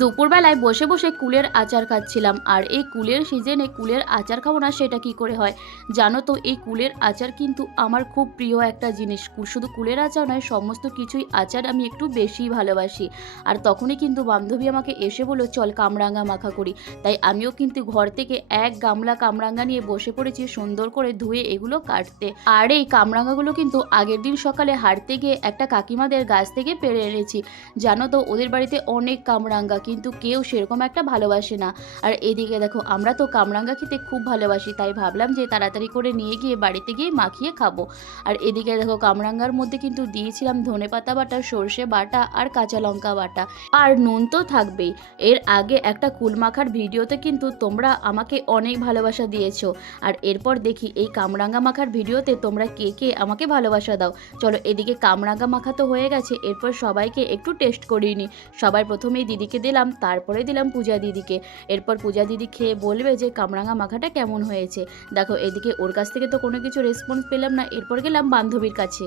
দুপুরবেলায় বসে বসে কুলের আচার খাচ্ছিলাম। আর এই কুলের সিজনে কুলের আচার খাবো না সেটা কি করে হয়? জানো তো এই কুলের আচার কিন্তু আমার খুব প্রিয় একটা জিনিস। শুধু কুলের আচার নয়, সমস্ত কিছুই আচার আমি একটু বেশিই ভালোবাসি। আর তখনই কিন্তু বান্ধবী আমাকে এসে বলল, চল কামরাঙা মাখা করি। তাই আমিও কিন্তু ঘর থেকে এক গামলা কামরাঙা নিয়ে বসে পড়েছি সুন্দর করে ধুয়ে এগুলো কাটতে। আর এই কামরাঙাগুলো কিন্তু আগের দিন সকালে হাঁটতে গিয়ে একটা কাকিমাদের গাছ থেকে পেড়ে এনেছি। জানো তো ওদের বাড়িতে অনেক কামরাঙ্গা, কিন্তু কেউ সেরকম একটা ভালোবাসে না। আর এদিকে দেখো আমরা তো কামরাঙ্গা খেতে খুব ভালোবাসি, তাই ভাবলাম যে তাড়াতাড়ি করে নিয়ে গিয়ে বাড়িতে গিয়ে মাখিয়ে খাবো। আর এদিকে দেখো কামরাঙ্গার মধ্যে কিন্তু দিয়েছিলাম ধনেপাতা বাটা, সর্ষে বাটা আর কাঁচা লঙ্কা বাটা। আর নুন তো থাকবেই। এর আগে একটা কুল মাখার ভিডিওতে কিন্তু তোমরা আমাকে অনেক ভালোবাসা দিয়েছো। আর এরপর দেখি এই কামরাঙ্গা মাখার ভিডিওতে তোমরা কে কে আমাকে ভালোবাসা দাও। চলো এদিকে কামরাঙ্গা মাখা তো হয়ে গেছে, এরপর সবাইকে একটু টেস্ট করিয়ে নিই। সবার প্রথমেই দিদিকে দিলাম, তারপরে দিলাম পূজা দিদিকে। এরপর পূজা দিদি খেয়ে বলবে যে কামরাঙা মাখাটা কেমন হয়েছে। দেখো এদিকে ওর কাছ থেকে তো কোনো কিছু রেসপন্স পেলাম না, এরপর গেলাম বান্ধবীর কাছে।